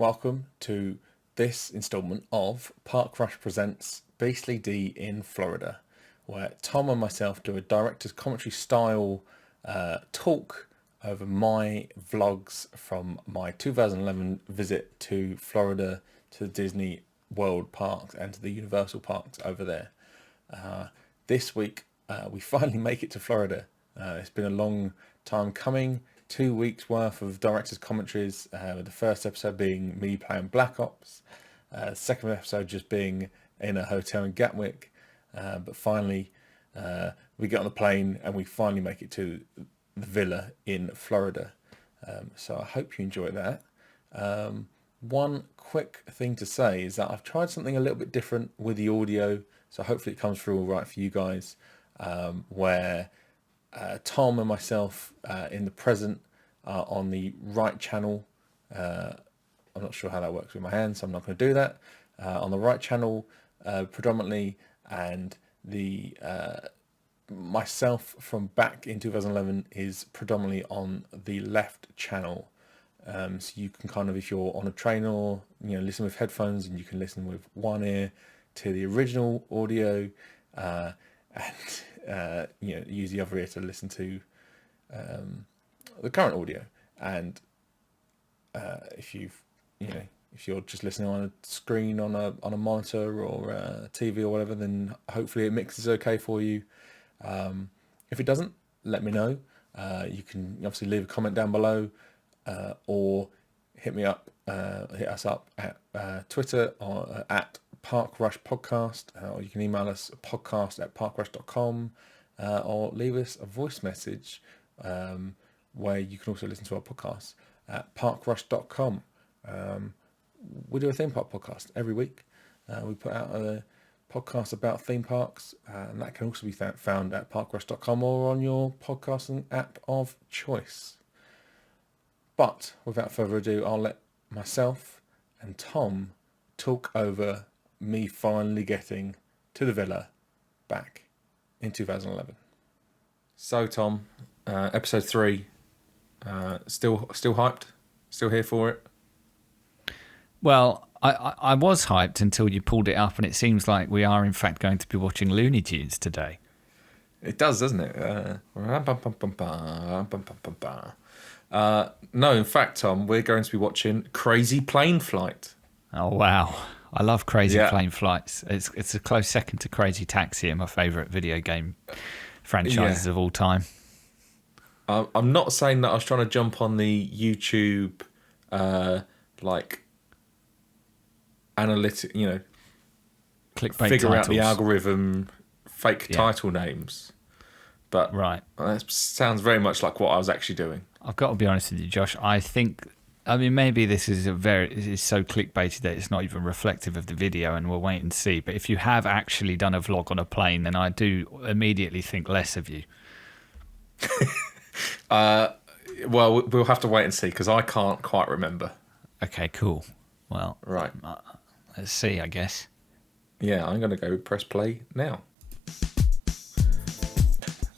welcome to this instalment of Park Rush Presents BeastlyD in Florida, where Tom and myself do a director's commentary style talk over my vlogs from my 2011 visit to Florida, to the Disney World parks and to the Universal parks over there. This week we finally make it to Florida. It's been a long time coming. 2 weeks worth of director's commentaries, with the first episode being me playing Black Ops, the second episode just being in a hotel in Gatwick, but finally we get on the plane and we finally make it to the villa in Florida. So I hope you enjoy that. One quick thing to say is that I've tried something a little bit different with the audio, so hopefully it comes through all right for you guys, where Tom and myself in the present are on the right channel. I'm not sure how that works with my hands, so I'm not going to do that. On the right channel predominantly, and the myself from back in 2011 is predominantly on the left channel. So you can kind of, if you're on a train or listen with headphones, and you can listen with one ear to the original audio, and use the other ear to listen to the current audio. And if you're just listening on a screen on a monitor or a TV or whatever, then hopefully it mixes okay for you. If it doesn't, let me know. You can obviously leave a comment down below, or hit us up at Twitter or at Park Rush Podcast, or you can email us podcast@parkrush.com, or leave us a voice message, where you can also listen to our podcast at parkrush.com. We do a theme park podcast every week. We put out a podcast about theme parks, and that can also be found at parkrush.com or on your podcasting app of choice. But without further ado, I'll let myself and Tom talk over me finally getting to the villa back in 2011. So Tom, episode 3, still hyped? Still here for it? Well, I was hyped until you pulled it up, and it seems like we are in fact going to be watching Looney Tunes today. It does, doesn't it? No, in fact, Tom, we're going to be watching Crazy Plane Flight. Oh wow, I love Crazy Plane Flights. It's a close second to Crazy Taxi, my favourite video game franchises of all time. I'm not saying that I was trying to jump on the YouTube analytic, clickbait figure titles. out the algorithm, fake title names, but that sounds very much like what I was actually doing. I've got to be honest with you, Josh. Maybe this is it's so clickbaity that it's not even reflective of the video, and we'll wait and see. But if you have actually done a vlog on a plane, then I do immediately think less of you. Well, we'll have to wait and see, because I can't quite remember. Okay, cool. Well, right. Let's see, I guess. Yeah, I'm going to go press play now.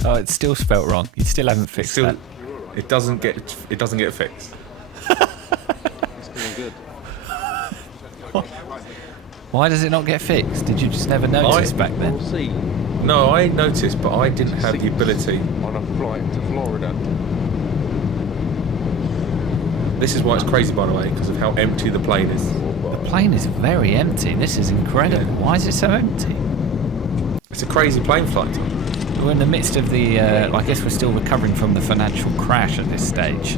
Oh, it's still spelt wrong. You still haven't fixed that. It doesn't get fixed. It's doing good. Why does it not get fixed? Did you just never notice back then? We'll see. No, I noticed, but I didn't have the ability. On a flight to Florida. This is why it's crazy, by the way, because of how empty the plane is. The plane is very empty. This is incredible. Yeah. Why is it so empty? It's a crazy plane flight. We're in the midst of the... I guess we're still recovering from the financial crash at this stage.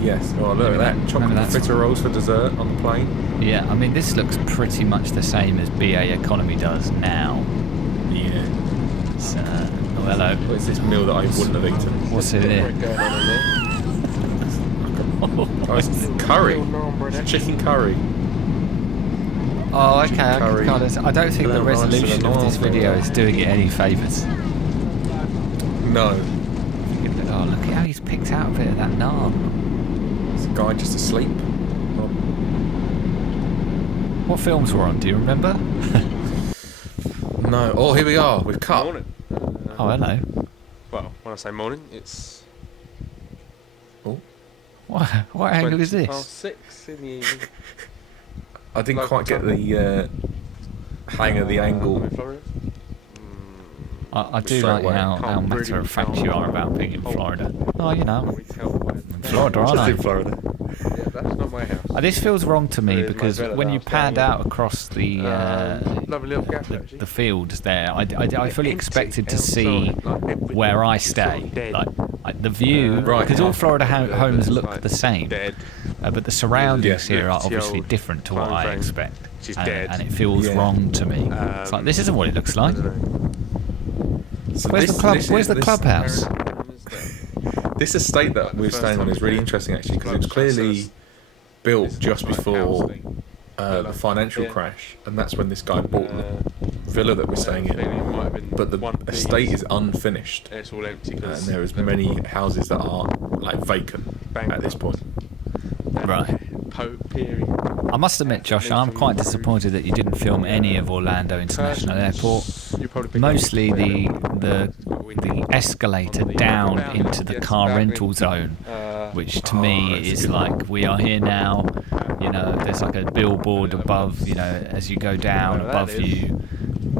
Yes. Oh, look at that. Chocolate profiteroles for dessert on the plane. Yeah, I mean, this looks pretty much the same as BA Economy does now. Yeah. So, oh, hello. What is this meal that I wouldn't have eaten? What's in here? Oh, it's curry. It's chicken curry. Oh, okay. Curry. I don't think the resolution of this video is doing it any favours. No. Oh, look at how he's picked out a bit of that naan. Is the guy just asleep? What films were on? Do you remember? No. Oh, here we are. We've cut. Morning. Oh, hello. Well, when I say morning, it's What angle is 20 this? past 6 in the evening. I didn't Local quite get time. the hang of the I'm angle. in Florida. I do Straight like away. how Can't matter really of fact tell. you are about being in Oh. Florida. Oh, you know, Can't really tell where. in Florida, aren't Just I? in Florida. Yeah, that's not my house. This feels wrong to me It is my because villa when that you I'm staying panned in. out across the Lovely little gap, actually. the fields there, I fully Empty expected to outside, see like everything where I is sort of stay, dead. like the view, Right. because all Florida Yeah, homes it's look like the same, Dead. but the surroundings Yeah. here are It's the obviously old different to what clone I frame. expect, She's and, dead. and it feels Yeah. wrong to me. It's like this isn't what it looks like. I don't know. So Where's the club? Where's the clubhouse? This estate that we're staying on is really interesting actually because it was clearly built just before the financial crash, and that's when this guy bought the villa that we're staying in. But the estate is unfinished, It's all empty and because there is many houses that are like vacant at this point. Right. I must admit, Josh, I'm quite disappointed that you didn't film any of Orlando International Airport. Mostly the escalator down into the car rental zone, which to me is like, we are here now. You know, there's like a billboard above, you know, as you go down above you.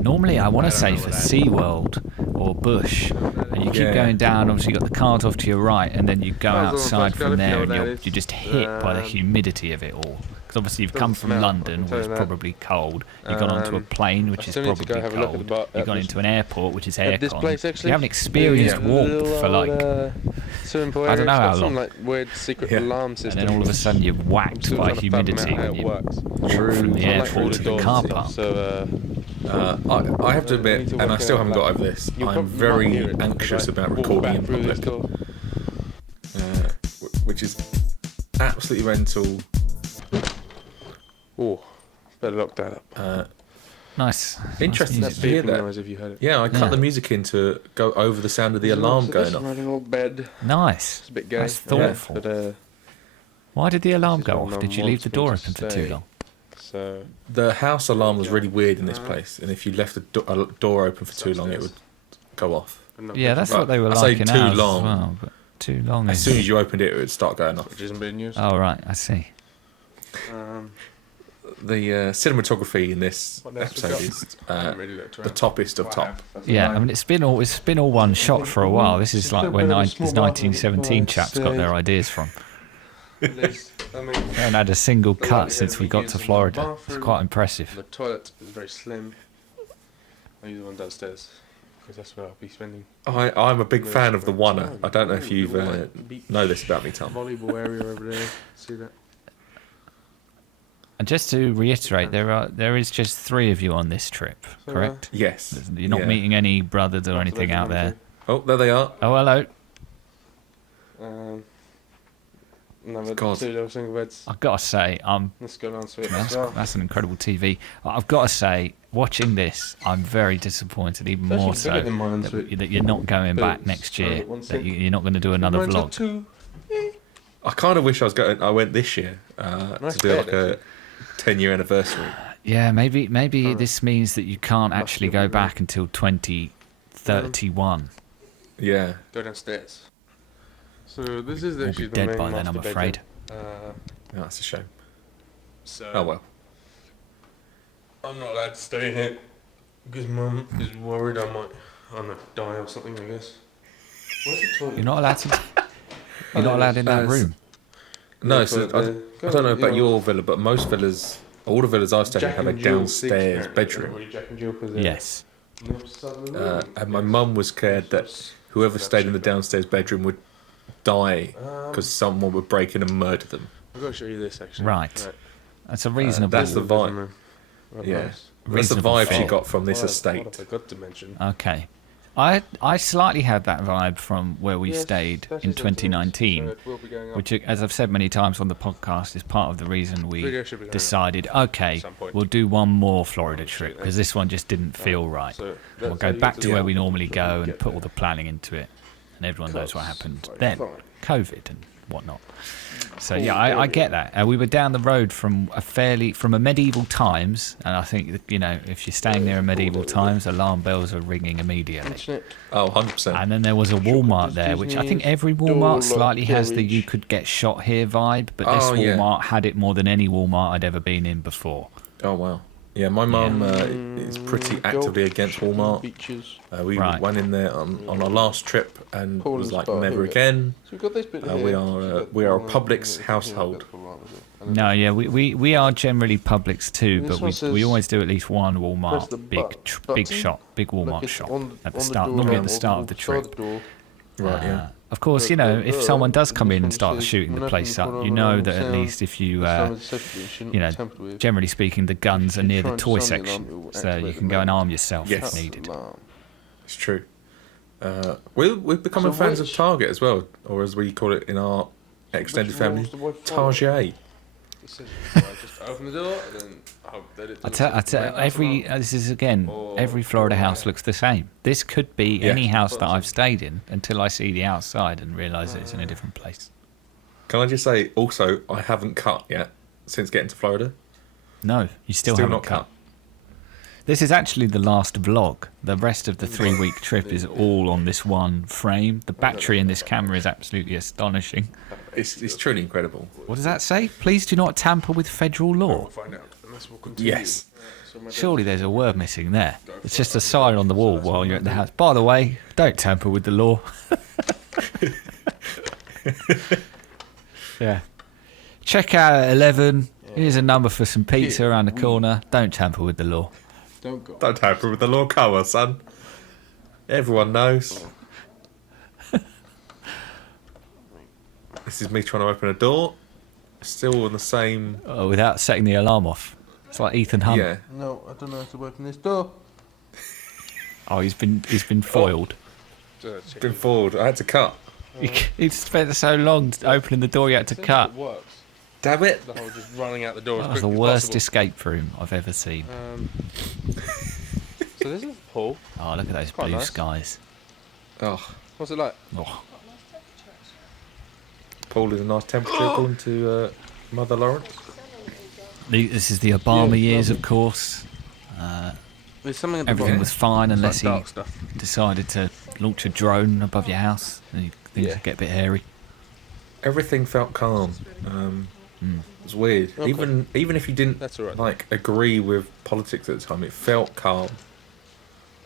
Normally, I want to say for SeaWorld or Bush, and you keep Yeah. going down. Obviously, you've got the cars off to your right, and then you go outside from there, and you're just hit by the humidity of it all. Because obviously, you've come from London, where it's probably cold. You've gone onto a plane, which is probably cold. You've gone into an airport, which is aircon. You haven't experienced warmth for like, I don't know how long. Like weird secret Yeah. alarm and system. then all of a sudden you're whacked by humidity when you walk from the airport to the car park. So, I have to admit, and I still haven't got over this, I'm very anxious about recording in public, which is absolutely mental. Oh, better lock that up. Nice. Interesting Nice to music. hear that. Noise if you heard it. Yeah, I cut Yeah. the music in to go over the sound of the alarm So going this off. running old bed. Nice. It's a bit gay. That's thoughtful. But, Why did the alarm this is go what off? Mum Did you leave wants the me door to open for too say. long? So The house alarm was really weird in this place, and if you left the door open for too long, it would go off. Yeah, that's what they were I say like in too ours long. as well. But too long As is... soon as you opened it, it would start going off. which isn't being used. Oh, right, I see. The cinematography in this What else we episode got? is I haven't really looked the around. toppest of top. Yeah, I mean, it's been all one shot for a while. This is like when this 1917 chaps got their ideas from. At least, I mean, They haven't had a single the cut likelihood since of we me got to using the Florida. It's bathroom, quite impressive. the toilet is very slim. I use the one downstairs because that's where I'll be spending I'm a big most fan of the my oneer. time. I don't know if Ooh, you've little, like, beach know this about me, Tom. volleyball area over there. See that? And just to reiterate, there is just 3 of you on this trip, So, correct? Yes. You're not Yeah. meeting any brothers or anything out there. Oh, there they are. Oh, hello. Another God. 2 little single beds. I've got to say, Let's go down to it. that's an incredible TV. I've got to say, watching this, I'm very disappointed, even It's actually more bigger so, than mine, that, sweet. that you're not going back Boots. next Oh, year, one that sec. you're not going to do another Mine's got vlog. 2. I kind of wish I went this year Nice to do bed, like a 10-year anniversary. Yeah, maybe this means that you can't actually be go right. back until 2031. Yeah. Go downstairs. So this is We'll actually be the dead main by then, I'm master afraid. bedroom. Oh, that's a shame. So Oh well. I'm not allowed to stay in it because Mum is worried I might die or something. I guess. Where's the toilet? You're not allowed to. You're not allowed in that room. No, Yeah, so but, I don't know about you your villa, but most villas, all the villas I've stayed in Jack have a and Jill six, downstairs apparently. bedroom. Or Jack and Jill 'cause they're Yes. on the opposite side of the room. And my mum was scared that whoever stayed in the downstairs bedroom would die because someone would break in and murder them. I've got to show you this actually. Right. That's a reasonable. That's the vibe. Room. Right, Yeah. nice. That's the Reasonable vibe she fear. got from this What estate. have I got to mention? Okay. I slightly had that vibe from where we Yes, stayed that in is everything. 2019, So it will be going up. which, as I've said many times on the podcast, is part of the reason we Video should be going up decided, at okay, some point. we'll do one more Florida shit, trip then. because this one just didn't feel right. So We'll that's go how you back get to the- where we normally go and get put there. all the planning into it, and everyone knows what Close. happened Right, then. fine. COVID, and whatnot. So yeah, I get that. We were down the road from a medieval times, and I think that, if you're staying near a medieval times, alarm bells are ringing immediately. Oh, 100%. And then there was a Walmart there, which I think every Walmart slightly has the "you could get shot here" vibe, but this Walmart had it more than any Walmart I'd ever been in before. Oh, wow. Yeah, my mum is pretty actively against Walmart. We went in there on our last trip and was like, never again. We are a Publix household. No, yeah, we are generally Publix too, but we always do at least one Walmart big Walmart shop at the start, normally at the start of the trip. Right, yeah. Of course, if someone does come in and start shooting the place up, you know that at least if you, generally speaking, the guns are near the toy section, so you can go and arm yourself if needed. It's true. We're becoming fans of Target as well, or as we call it in our extended family, Target. Just open the door and then hope that it every Florida house looks the same. This could be any house that I've stayed in until I see the outside and realise that it's in a different place. Can I just say, also, I haven't cut yet since getting to Florida. No, you still haven't not cut. This is actually the last vlog. The rest of the 3-week trip is all on this one frame. The battery in this camera is absolutely astonishing. It's truly incredible. What does that say? Please do not tamper with federal law. Yes. Surely there's a word missing there. It's just a sign on the wall while you're at the house. By the way, don't tamper with the law. Yeah. Check out at 11. Here's a number for some pizza around the corner. Don't tamper with the law. Don't tamper with the law. Come on, son. Everyone knows. This is me trying to open a door. Still on the same... without setting the alarm off. It's like Ethan Hunt. Yeah. No, I don't know how to open this door. Oh, he's been foiled. Been foiled. I had to cut. He spent so long opening the door you had to cut. It works. Damn it. The whole just running out the door. That was the worst escape room I've ever seen. So this is a pool. Oh, look at those blue skies. Oh. What's it like? Oh. Pool is a nice temperature according to Mother Lawrence. This is the Obama years, of course. Everything was fine unless he decided to launch a drone above your house. And things would get a bit hairy. Everything felt calm. It was weird. Okay. Even if you didn't agree with politics at the time, it felt calm.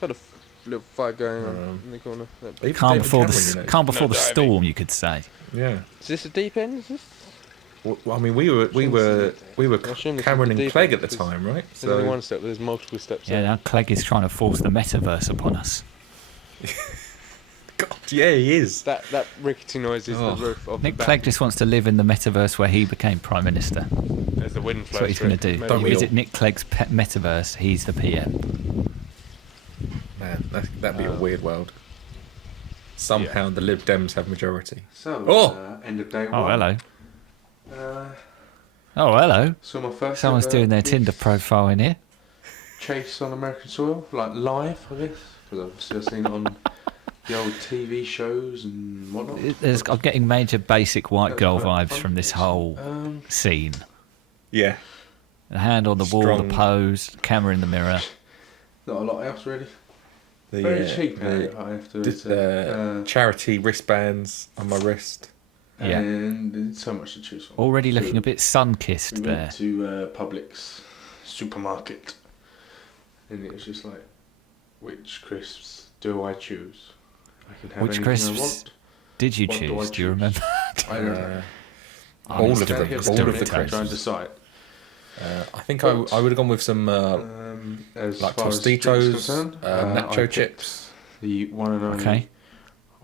Had a little fight going on in the corner. Calm before the storm, you could say. Yeah. Is this a deep end? Is this? Well, I mean, we were Cameron and Clegg at the time, right? There's only one step, but there's multiple steps. Yeah, now Clegg is trying to force the metaverse upon us. God, yeah, he is. That rickety noise is the roof of Nick Clegg just wants to live in the metaverse where he became Prime Minister. There's the wind flow. That's what he's going to do. Don't you visit Nick Clegg's metaverse, he's the PM. Man, that'd be a weird world. Somehow the Lib Dems have majority. So, end of day one. Oh, hello. Oh, hello. So my first Someone's doing their Tinder profile in here. Chase on American soil, like live, I guess. Because obviously I've seen it on the old TV shows and whatnot. I'm getting major basic white girl vibes from this whole scene. Yeah. The hand on the wall, the pose, camera in the mirror. Not a lot else, really. Very cheap, I have to say. Charity wristbands on my wrist. Yeah. And there's so much to choose from. Already looking a bit sun-kissed there. We went to Publix supermarket. And it was just like, which crisps do I choose? I can have which crisps did you choose? Do you remember? I don't know. All of them. All of the crisps. Trying to decide. I think I would have gone with some like Tostitos, nacho chips. The one and only. Okay.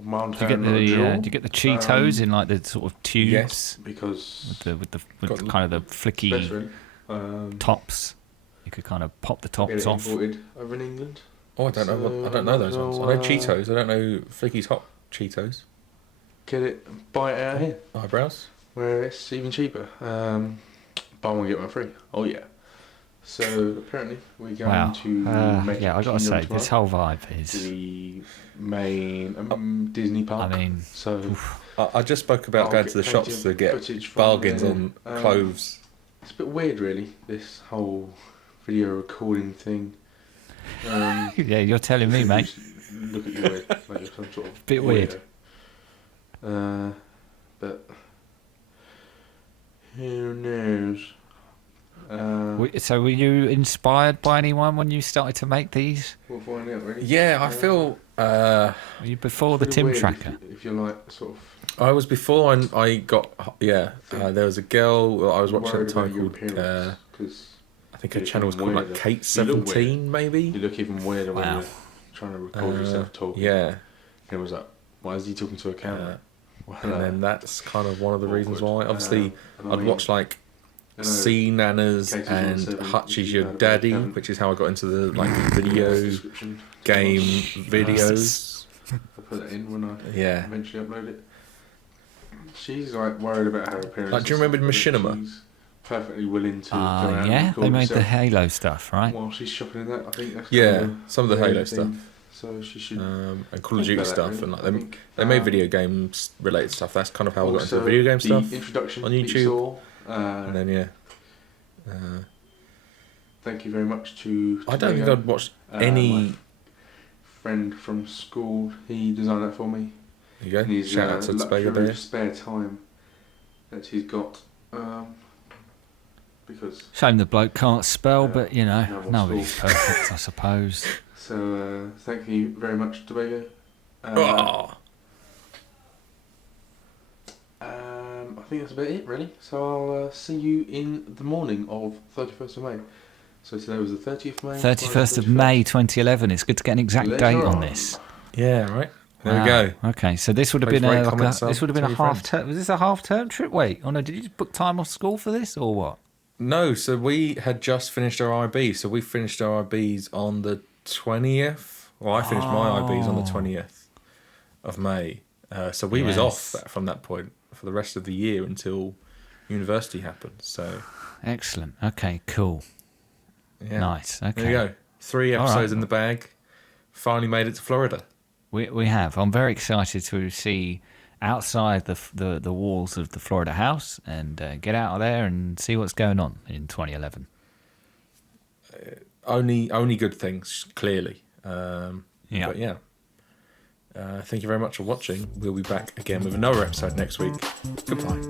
Do you get the Cheetos in like the sort of tubes? Yes, because with the kind of the flicky tops. You could kind of pop the tops off. Imported over in England. Oh, I don't know. I don't know those ones. I know Cheetos. I don't know flicky top Cheetos. Get it, buy it out here. Eyebrows. Where it's even cheaper. Buy one get one free. Oh yeah. So apparently we're going to make I gotta say this whole vibe is the main Disney park. I mean, so I just spoke about I'll going get to the plenty shops of to get footage from bargains there. on clothes. It's a bit weird, really, this whole video recording thing. Yeah, you're telling me, mate. Look at you like you're some sort of Bit weird. But who knows? So were you inspired by anyone when you started to make these? We'll find out, really. Yeah, I feel. Were you before the Pretty Tim weird tracker? If you're like sort of. I was before I got. Yeah, there was a girl I was watching at the time worried called. about your appearance, 'cause I think her you channel was look called like weird. Kate You look 17, maybe. You look even weirder when Wow. you're trying to record yourself talking. Yeah, And it was like, why is he talking to a camera? and then that's kind of one of the reasons why. awkward. Obviously, And I I'd mean, watch like I know C Nanas Katie's and 17, Hutch if is you your heard about daddy, Kevin. which is how I got into the like video description. game I'll videos. put it in when I Yeah. eventually upload it. She's like worried about her appearance. Like, do you remember but Machinima? She's perfectly willing to go out and Yeah, record they made the herself Halo stuff, right? while she's shopping in that. I think that's Yeah, kind of some of the main Halo thing. stuff. So she should. And Call of think Duty about that, stuff, really. and like I think, they made video games related stuff. That's kind of how I got into the also, video game the stuff. introduction on that you YouTube. saw, And then yeah, thank you very much to. I don't think Tobago. I'd watched My any. friend from school, he designed that for me. There you go. And his Shout out to luxury Tobago there. of spare time that he's got. Because Shame the bloke can't spell, but you know, no, nobody's perfect, I suppose. so thank you very much, Tobago. Oh, I think that's about it, really. So I'll see you in the morning of 31st of May. So today was the 30th of May. 31st of Friday, May 2011. It's good to get an exact Let's date roll. on this. yeah, right. There Wow. we go. Okay, so this would have Please been rate, a comment, sub, this would have been tell a your half friends. term. Was this a half term trip? Wait, oh no, did you just book time off school for this or what? No, so we had just finished our IB. So we finished our IBs on the 20th. Well, I finished my IBs on the 20th of May. So we was off from that point for the rest of the year until university happened. So Excellent. Okay, cool. yeah, Nice. Okay. there you go. 3 All episodes right. in the bag. Finally made it to Florida. We have. I'm very excited to see outside the walls of the Florida house and get out of there and see what's going on in 2011. Only good things, clearly. Yeah. But yeah. Thank you very much for watching. We'll be back again with another episode next week. Goodbye.